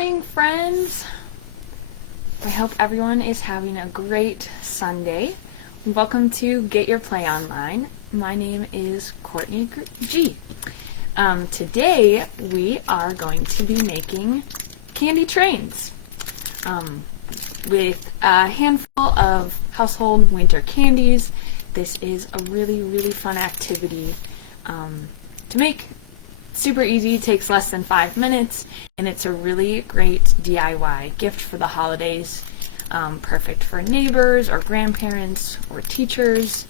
Morning, friends. I hope everyone is having a great Sunday. Welcome to Get Your Play Online. My name is Courtney G. Today we are going to be making candy trains with a handful of household winter candies. This is a really fun activity to make. Super easy, takes less than 5 minutes, and it's a really great DIY gift for the holidays. Perfect for neighbors or grandparents or teachers.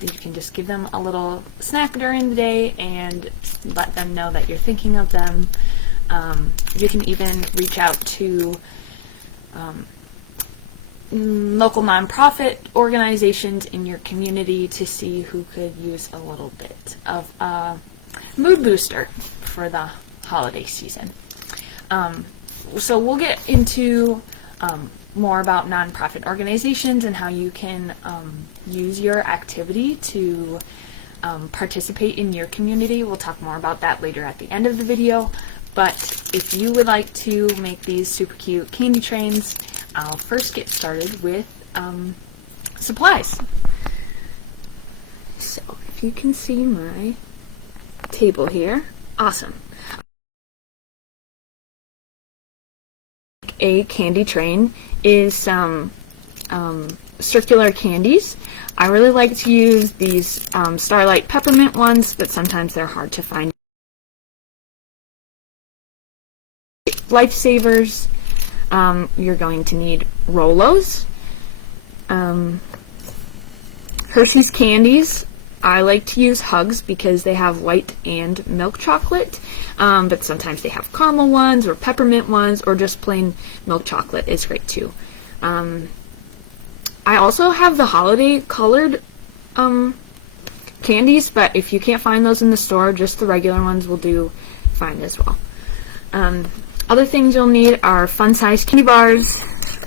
You can just give them a little snack during the day and let them know that you're thinking of them. You can even reach out to local nonprofit organizations in your community to see who could use a little bit of a mood booster for the holiday season. So we'll get into more about nonprofit organizations and how you can use your activity to participate in your community. We'll talk more about that later at the end of the video. But if you would like to make these super cute candy trains, I'll first get started with supplies. So if you can see my table here, awesome. A candy train is some circular candies. I really like to use these Starlight peppermint ones, but sometimes they're hard to find. Lifesavers. You're going to need Rolos, Hershey's candies. I like to use Hugs because they have white and milk chocolate, but sometimes they have caramel ones or peppermint ones, or just plain milk chocolate is great too. I also have the holiday colored candies, but if you can't find those in the store, just the regular ones will do fine as well. Other things you'll need are fun-sized candy bars.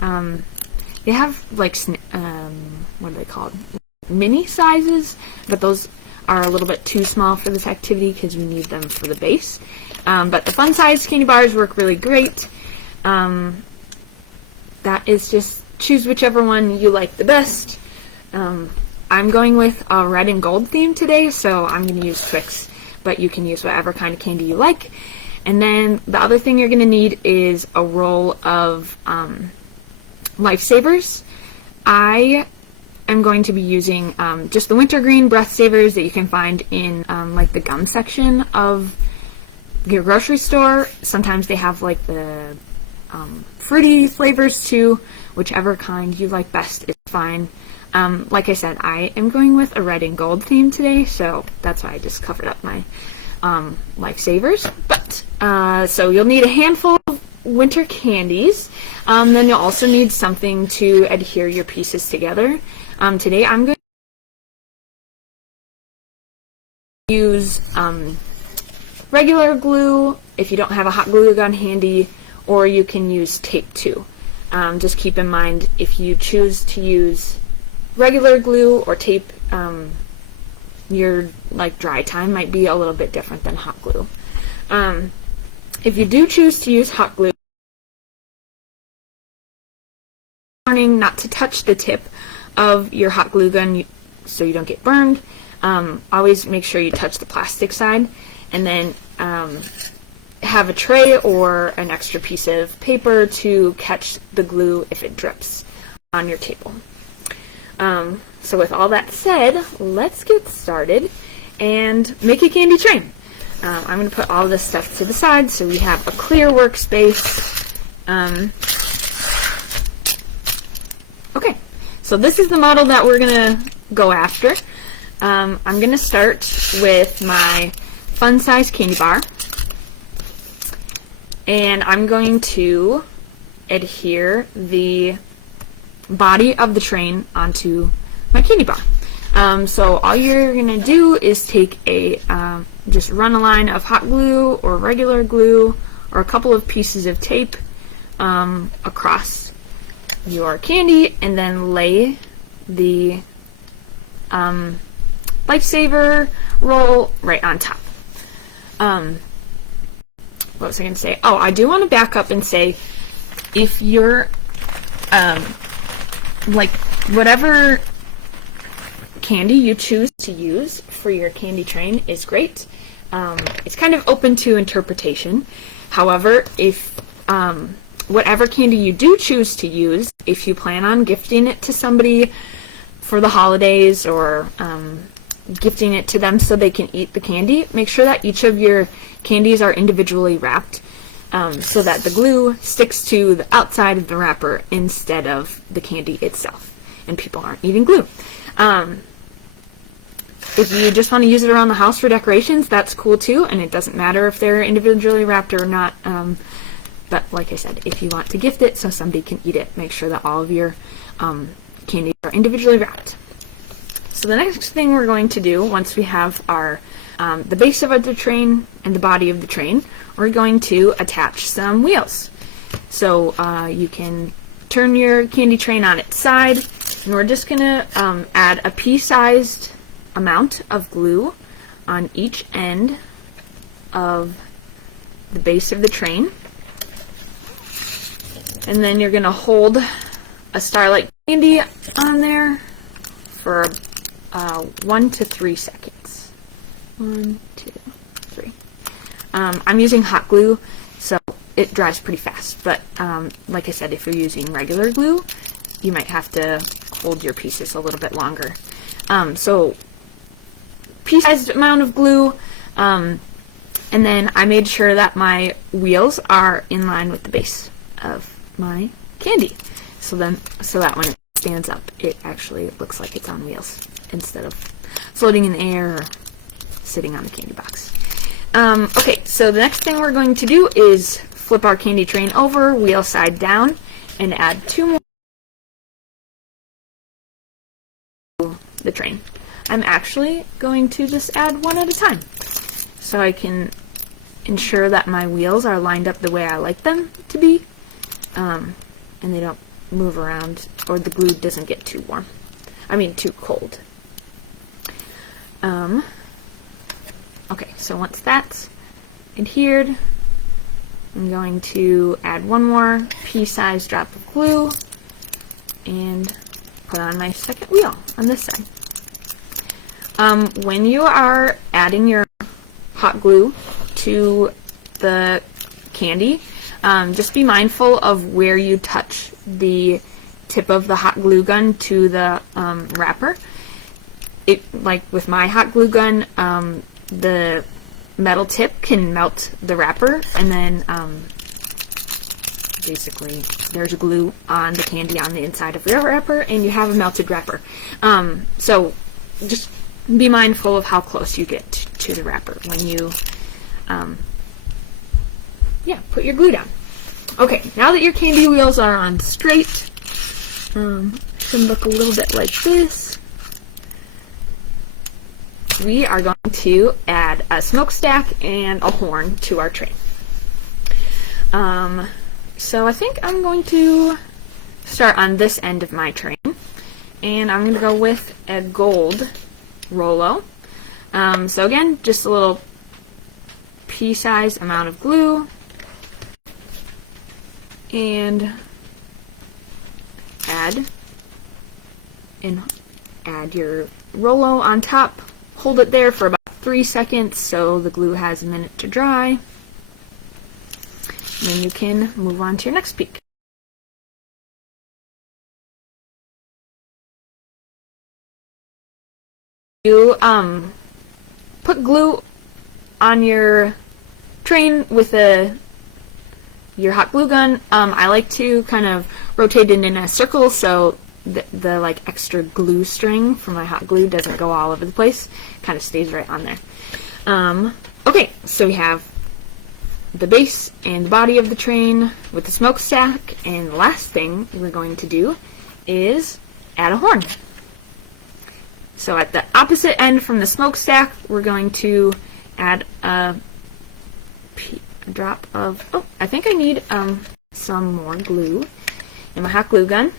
They have like, what are they called? Mini sizes, but those are a little bit too small for this activity because you need them for the base. But the fun-sized candy bars work really great. That is just choose whichever one you like the best. I'm going with a red and gold theme today, so I'm going to use Twix, but you can use whatever kind of candy you like. And then the other thing you're going to need is a roll of Lifesavers. I am going to be using just the wintergreen breath savers that you can find in like the gum section of your grocery store. Sometimes they have like the fruity flavors too. Whichever kind you like best is fine. Like I said, I am going with a red and gold theme today, so that's why I just covered up my Lifesavers. But so you'll need a handful of winter candies. Then you'll also need something to adhere your pieces together. Today I'm going to use regular glue if you don't have a hot glue gun handy, or you can use tape too. Just keep in mind, if you choose to use regular glue or tape, your dry time might be a little bit different than hot glue. If you do choose to use hot glue, warning not to touch the tip of your hot glue gun so you don't get burned. Always make sure you touch the plastic side, and then have a tray or an extra piece of paper to catch the glue if it drips on your table. So with all that said, let's get started and make a candy train. I'm going to put all this stuff to the side so we have a clear workspace. Okay, so this is the model that we're going to go after. I'm going to start with my fun-size candy bar, and I'm going to adhere the body of the train onto my candy bar. So all you're going to do is take a, just run a line of hot glue or regular glue or a couple of pieces of tape across your candy, and then lay the Lifesaver roll right on top. what was I going to say? Oh, I do want to back up and say, if you're, like, whatever candy you choose to use for your candy train is great. It's kind of open to interpretation. However, if whatever candy you do choose to use, if you plan on gifting it to somebody for the holidays, or gifting it to them so they can eat the candy, make sure that each of your candies are individually wrapped, so that the glue sticks to the outside of the wrapper instead of the candy itself, and people aren't eating glue. If you just want to use it around the house for decorations, that's cool too, and it doesn't matter if they're individually wrapped or not. But like I said, if you want to gift it so somebody can eat it, make sure that all of your candies are individually wrapped. So the next thing we're going to do, once we have our the base of the train and the body of the train, we're going to attach some wheels. So you can turn your candy train on its side, and we're just going to add a pea-sized amount of glue on each end of the base of the train. And then you're going to hold a Starlight candy on there for 1 to 3 seconds. 1, 2, 3. I'm using hot glue, so it dries pretty fast. But like I said, if you're using regular glue, you might have to hold your pieces a little bit longer. So pea-sized amount of glue, and then I made sure that my wheels are in line with the base of my candy, so that when it stands up, it actually looks like it's on wheels instead of floating in the air or sitting on the candy box. Okay, so the next thing we're going to do is flip our candy train over, wheel side down, and add 2 more to the train. I'm actually going to just add 1 at a time, so I can ensure that my wheels are lined up the way I like them to be, and they don't move around, or the glue doesn't get too too cold. Okay, so once that's adhered, I'm going to add 1 more pea-sized drop of glue and put on my second wheel on this side. When you are adding your hot glue to the candy, just be mindful of where you touch the tip of the hot glue gun to the wrapper. Like with my hot glue gun, the metal tip can melt the wrapper, and then basically there's glue on the candy on the inside of your wrapper, and you have a melted wrapper. So just be mindful of how close you get to the wrapper when you put your glue down. Okay, now that your candy wheels are on straight, should look a little bit like this. We are going to add a smokestack and a horn to our train. So I think I'm going to start on this end of my train, and I'm going to go with a gold Rolo. So again, just a little pea-sized amount of glue, and add your Rolo on top. Hold it there for about 3 seconds so the glue has a minute to dry. And then you can move on to your next peak. You put glue on your train with your hot glue gun. I like to kind of rotate it in a circle so the like extra glue string from my hot glue doesn't go all over the place. Kind of stays right on there. Okay, so we have the base and the body of the train with the smokestack, and the last thing we're going to do is add a horn. So at the opposite end from the smokestack, we're going to add a drop of, I think I need some more glue in my hot glue gun.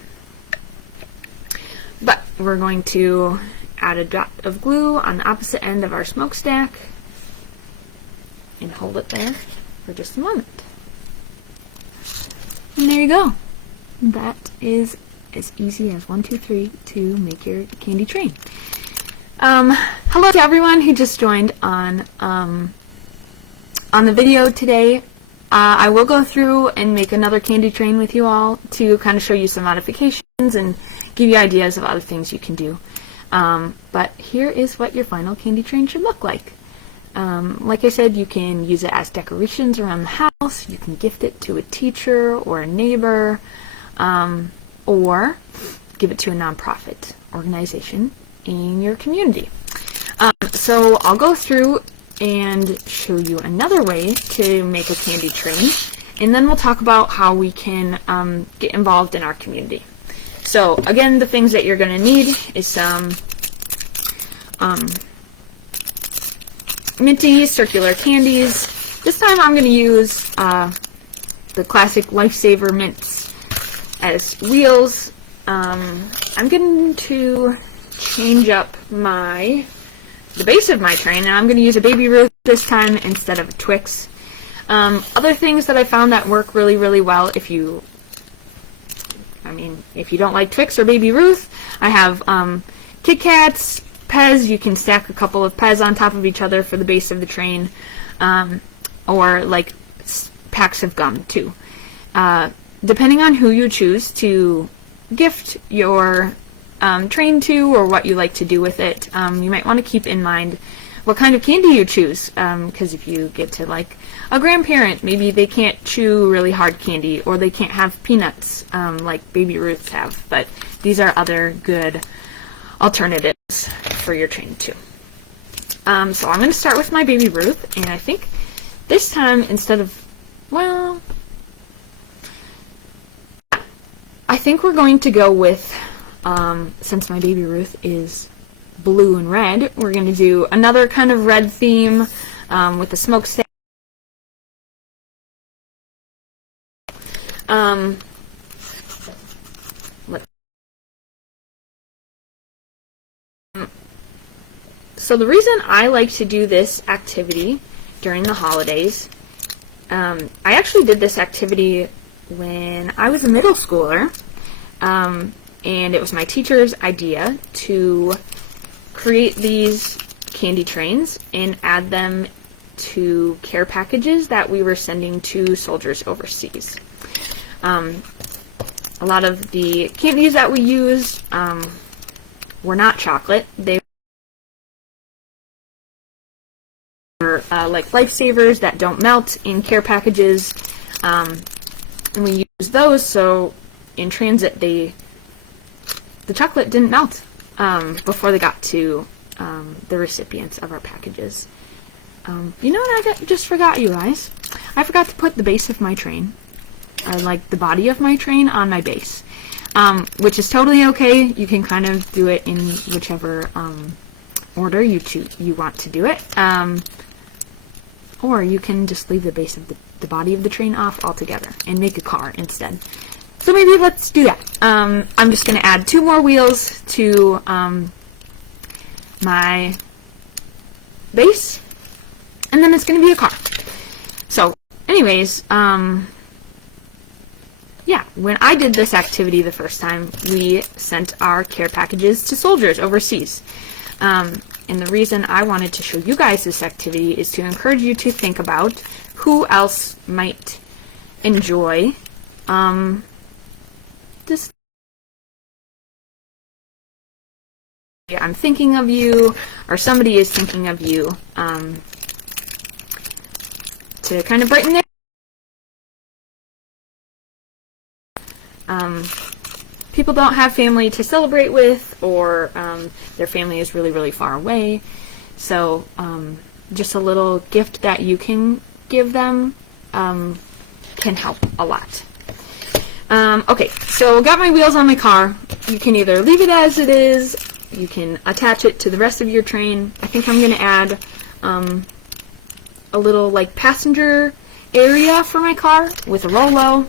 But we're going to add a drop of glue on the opposite end of our smokestack and hold it there. for just a moment. And there you go. That is as easy as 1, 2, 3 to make your candy train. Hello to everyone who just joined on the video today. I will go through and make another candy train with you all to kind of show you some modifications and give you ideas of other things you can do. But here is what your final candy train should look like. Like I said, you can use it as decorations around the house, you can gift it to a teacher or a neighbor, or give it to a nonprofit organization in your community. So I'll go through and show you another way to make a candy train, and then we'll talk about how we can get involved in our community. So again, the things that you're going to need is some minty circular candies. This time I'm going to use the classic Lifesaver mints as wheels. I'm going to change up the base of my train, and I'm going to use a Baby Ruth this time instead of a Twix. Other things that I found that work really, really well if you don't like Twix or Baby Ruth, I have Kit Kats, Pez. You can stack a couple of Pez on top of each other for the base of the train, or like packs of gum too. Depending on who you choose to gift your train to, or what you like to do with it, you might want to keep in mind what kind of candy you choose, because if you get to like a grandparent, maybe they can't chew really hard candy, or they can't have peanuts like Baby Ruths have, but these are other good alternatives for your train too. So I'm going to start with my Baby Ruth, and I think this time instead of, well, I think we're going to go with, since my Baby Ruth is blue and red, we're going to do another kind of red theme with the smokestack. So the reason I like to do this activity during the holidays, I actually did this activity when I was a middle schooler, and it was my teacher's idea to create these candy trains and add them to care packages that we were sending to soldiers overseas. A lot of the candies that we used were not chocolate. They were like Lifesavers that don't melt in care packages, and we used those so in transit the chocolate didn't melt before they got to the recipients of our packages. You know what I just forgot, you guys? I forgot to put the base of my train, like the body of my train, on my base, which is totally okay. You can kind of do it in whichever order you want to do it, or you can just leave the base of the body of the train off altogether and make a car instead. So maybe let's do that. I'm just going to add 2 more wheels to my base, and then it's going to be a car. So anyways, yeah, when I did this activity the first time, we sent our care packages to soldiers overseas. And the reason I wanted to show you guys this activity is to encourage you to think about who else might enjoy this. I'm thinking of you, or somebody is thinking of you, to kind of brighten their people don't have family to celebrate with, or their family is really, really far away. So just a little gift that you can give them can help a lot. Okay, so got my wheels on my car. You can either leave it as it is, you can attach it to the rest of your train. I think I'm going to add a little like passenger area for my car with a Rolo.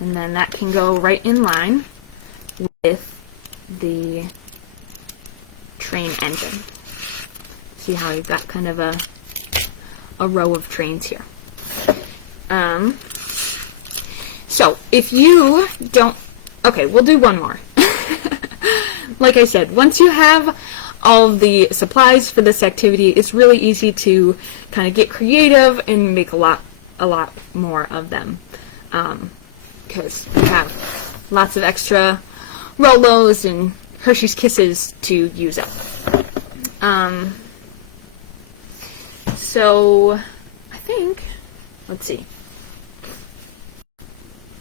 And then that can go right in line with the train engine. See how you've got kind of a row of trains here. So if you don't, okay, we'll do one more. Like I said, once you have all of the supplies for this activity, it's really easy to kind of get creative and make a lot more of them, because we have lots of extra Rolos and Hershey's Kisses to use up. So I think, let's see,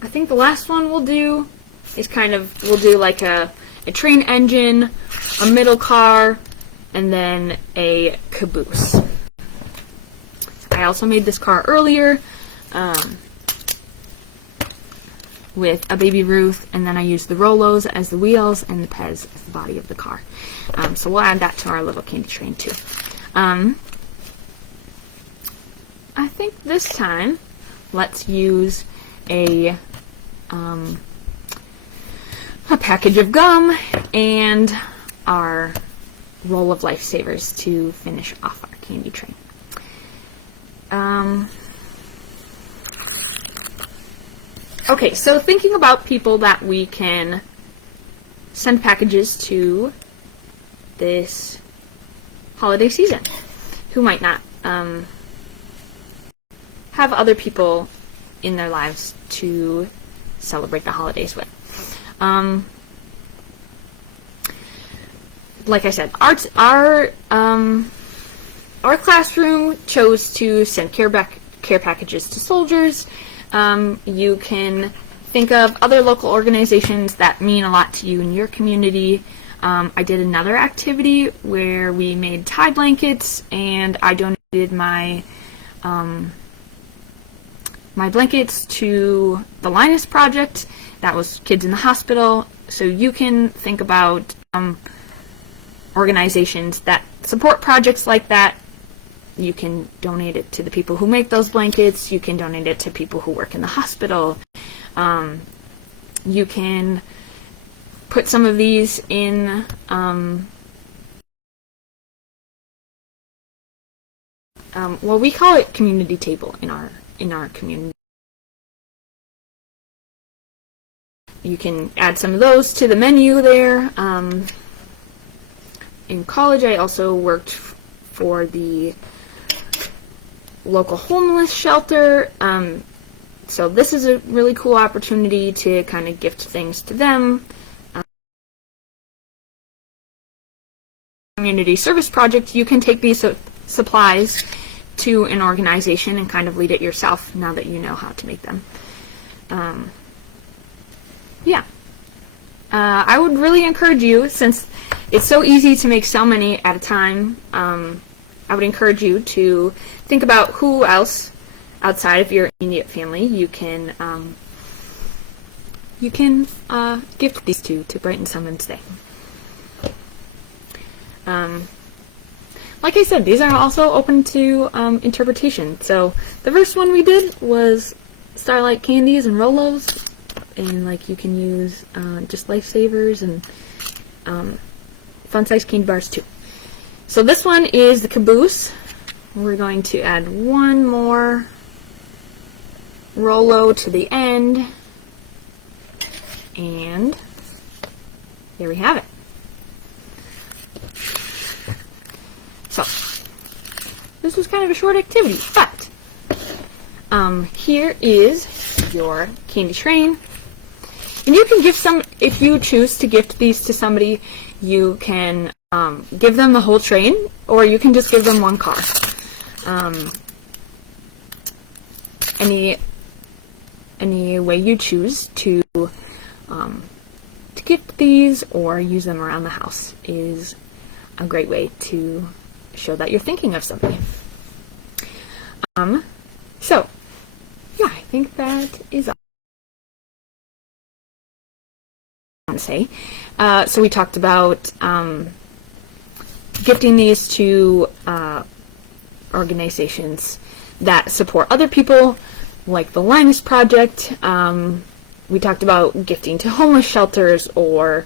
I think the last one we'll do is we'll do like a train engine, a middle car, and then a caboose. I also made this car earlier with a baby Ruth, and then I used the Rolos as the wheels and the Pez as the body of the car. So we'll add that to our little candy train too. I think this time let's use a package of gum and our roll of Lifesavers to finish off our candy train. Okay, so thinking about people that we can send packages to this holiday season, who might not have other people in their lives to celebrate the holidays with. Like I said, our classroom chose to send care packages to soldiers. You can think of other local organizations that mean a lot to you in your community. I did another activity where we made tie blankets, and I donated my blankets to the Linus Project. That was kids in the hospital. So you can think about organizations that support projects like that. You can donate it to the people who make those blankets. You can donate it to people who work in the hospital. You can put some of these in well, we call it community table in our community. You can add some of those to the menu there. In college, I also worked for the local homeless shelter. So this is a really cool opportunity to kind of gift things to them. Community service project, you can take these supplies to an organization and kind of lead it yourself now that you know how to make them. Yeah. I would really encourage you, since it's so easy to make so many at a time, I would encourage you to think about who else outside of your immediate family you can gift these to brighten someone's day. Like I said, these are also open to interpretation. So the first one we did was Starlight candies and Rolos, and like you can use just Lifesavers and fun-size candy bars too. So this one is the caboose. We're going to add one more Rolo to the end, and there we have it. So this was kind of a short activity, but here is your candy train. And you can give some, if you choose to gift these to somebody, you can give them the whole train, or you can just give them one car. Any way you choose to gift these or use them around the house is a great way to show that you're thinking of somebody. So, yeah, I think that is all I want to say. So we talked about gifting these to organizations that support other people, like the Linus Project. We talked about gifting to homeless shelters or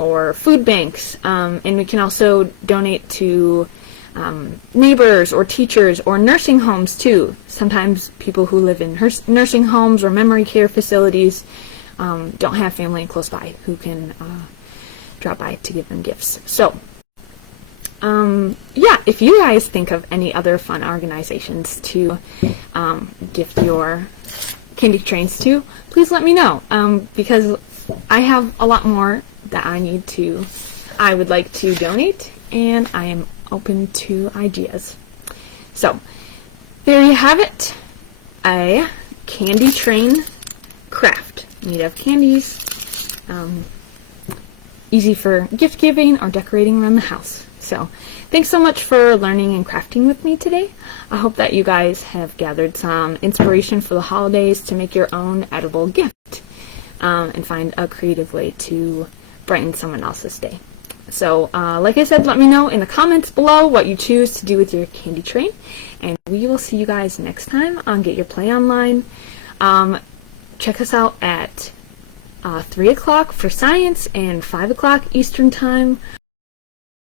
or food banks, and we can also donate to neighbors or teachers or nursing homes too. Sometimes people who live in nursing homes or memory care facilities don't have family close by who can drop by to give them gifts. So yeah, if you guys think of any other fun organizations to gift your candy trains to, please let me know, because I have a lot more that I would like to donate, and I am open to ideas. So there you have it, a candy train craft made of candies, easy for gift giving or decorating around the house. So thanks so much for learning and crafting with me today. I hope that you guys have gathered some inspiration for the holidays to make your own edible gift, and find a creative way to brighten someone else's day. So like I said, let me know in the comments below what you choose to do with your candy train, and we will see you guys next time on Get Your Play Online. Check us out at 3 o'clock for science and 5 o'clock Eastern Time